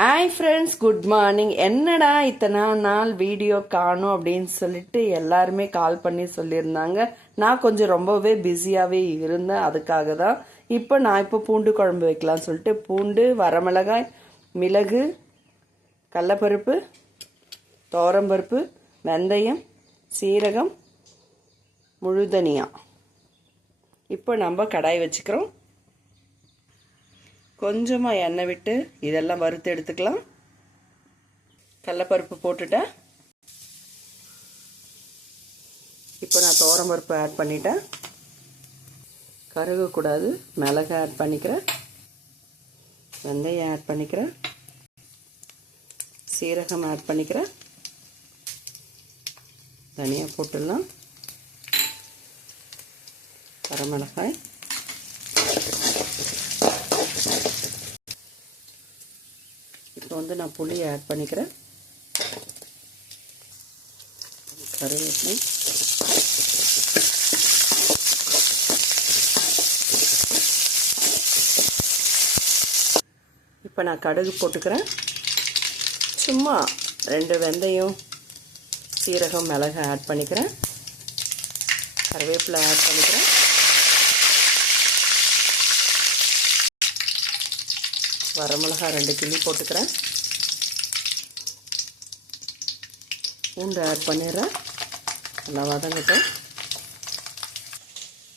Hi friends, good morning. என்னடா இத்தனை நாள் வீடியோ காணும் அப்படின்னு சொல்லிட்டு எல்லாருமே கால் பண்ணி சொல்லியிருந்தாங்க. நான் கொஞ்சம் ரொம்பவே பிஸியாகவே இருந்தேன். அதுக்காக தான் இப்போ பூண்டு குழம்பு வைக்கலாம்னு சொல்லிட்டு பூண்டு, வரமிளகாய், மிளகு, கடலப்பருப்பு, துவரம்பருப்பு, வெந்தயம், சீரகம், முழுதனியா இப்போ நம்ம கடாய் வச்சுக்கிறோம். கொஞ்சமாக எண்ணெய் விட்டு இதெல்லாம் வறுத்து எடுத்துக்கலாம். கடலப்பருப்பு போட்டுட்டேன். இப்போ நான் துவரம்பருப்பு ஆட் பண்ணிட்டேன். கருகக்கூடாது. மிளகு ஆட் பண்ணிக்கிறேன். வெந்தயம் ஆட் பண்ணிக்கிறேன். சீரகம் ஆட் பண்ணிக்கிறேன். தனியாக போட்டுடலாம். வரமிளகாய், இப்போ நான் புளி ஆட் பண்ணிக்கிறேன். கருவேப்பிலை, இப்போ நான் கடுகு போட்டுக்கிறேன். சும்மா 2 வெந்தயம், சீரகம், மிளகு ஆட் பண்ணிக்கிறேன். கருவேப்பிலை ஆட் பண்ணிக்கிறேன். வரமிளகாய் 2 கிள்ளி போட்டுக்கிறேன். பூண்டு ஆட் பண்ணிடுறேன். நல்லா வதங்கட்டும்.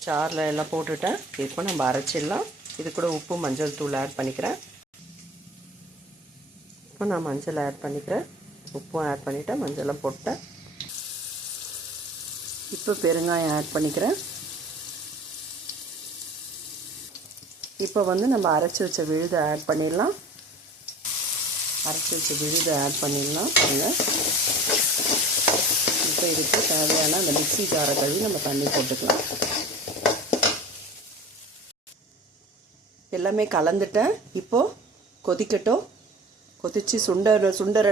சாரில் எல்லாம் போட்டுட்டேன். இப்போ நம்ம அரைச்சிடலாம். இது கூட உப்பு, மஞ்சள் தூள் ஆட் பண்ணிக்கிறேன். இப்போ நான் மஞ்சள் ஆட் பண்ணிக்கிறேன். உப்பும் ஆட் பண்ணிவிட்டேன், மஞ்சளும் போட்டேன். இப்போ பெருங்காயம் ஆட் பண்ணிக்கிறேன். இப்போ நம்ம அரைச்சி வச்ச விழுதை ஆட் பண்ணிடலாம். பாருங்கள். இப்போ இதுக்கு தேவையான அந்த மிக்ஸி ஜாரை கழுவி நம்ம தண்ணி போட்டுக்கலாம். எல்லாமே கலந்துட்டேன். இப்போது கொதிக்கட்டும். கொதித்து சுண்டற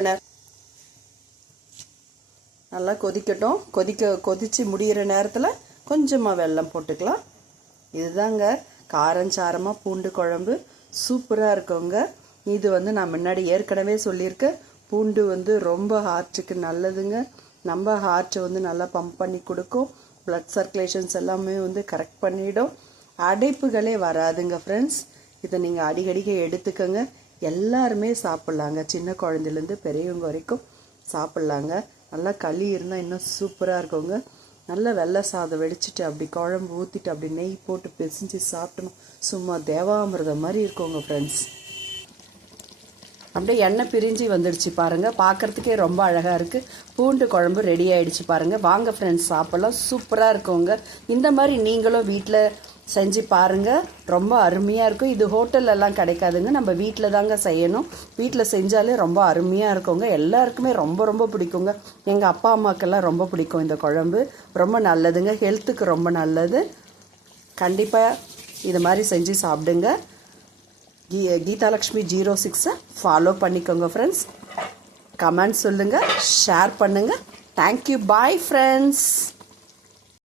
நல்லா கொதிக்கட்டும். கொதித்து முடிகிற நேரத்தில் கொஞ்சமாக வெல்லம் போட்டுக்கலாம். இதுதாங்க காரஞ்சாரமாக பூண்டு குழம்பு. சூப்பராக இருக்குங்க. இது நான் முன்னாடி ஏற்கனவே சொல்லியிருக்கேன். பூண்டு ரொம்ப ஹார்ட்டுக்கு நல்லதுங்க. நம்ம ஹார்ட்டை நல்லா பம்ப் பண்ணி கொடுக்கும். ப்ளட் சர்க்குலேஷன்ஸ் எல்லாமே கரெக்ட் பண்ணிடும். அடைப்புகளே வராதுங்க ஃப்ரெண்ட்ஸ். இதை நீங்கள் அடிக்கடிக்க எடுத்துக்கோங்க. எல்லாருமே சாப்பிட்லாங்க. சின்ன குழந்தைலேருந்து பெரியவங்க வரைக்கும் சாப்பிட்லாங்க. நல்லா களி இருந்தால் இன்னும் சூப்பராக இருக்குங்க. நல்லா வெள்ளை சாதம் வெடிச்சிட்டு அப்படி குழம்பு ஊற்றிட்டு அப்படி நெய் போட்டு பிசைஞ்சு சாப்பிட்டோம். சும்மா தேவாமிர்தம் மாதிரி இருக்குங்க ஃப்ரெண்ட்ஸ். அப்படியே எண்ணெய் பிரிஞ்சு வந்துடுச்சு பாருங்கள். பார்க்குறதுக்கே ரொம்ப அழகாக இருக்குது. பூண்டு குழம்பு ரெடி ஆகிடுச்சு பாருங்கள். வாங்க ஃப்ரெண்ட்ஸ், சாப்பிட்லாம். சூப்பராக இருக்குங்க. இந்த மாதிரி நீங்களும் வீட்டில் செஞ்சு பாருங்கள். ரொம்ப அருமையாக இருக்கும். இது ஹோட்டல்லலாம் கிடைக்காதுங்க. நம்ம வீட்டில் தாங்க செய்யணும். வீட்டில் செஞ்சாலே ரொம்ப அருமையாக இருக்குங்க. எல்லாருக்குமே ரொம்ப ரொம்ப பிடிக்குங்க. எங்கள் அப்பா அம்மாக்கெல்லாம் ரொம்ப பிடிக்கும் இந்த குழம்பு. ரொம்ப நல்லதுங்க. ஹெல்த்துக்கு ரொம்ப நல்லது. கண்டிப்பாக இது மாதிரி செஞ்சு சாப்பிடுங்க. கீதாலக்ஷ்மி 06 ஃபாலோ பண்ணிக்கோங்க ஃப்ரெண்ட்ஸ். கமெண்ட் சொல்லுங்கள், ஷேர் பண்ணுங்கள். தேங்க்யூ. Bye friends.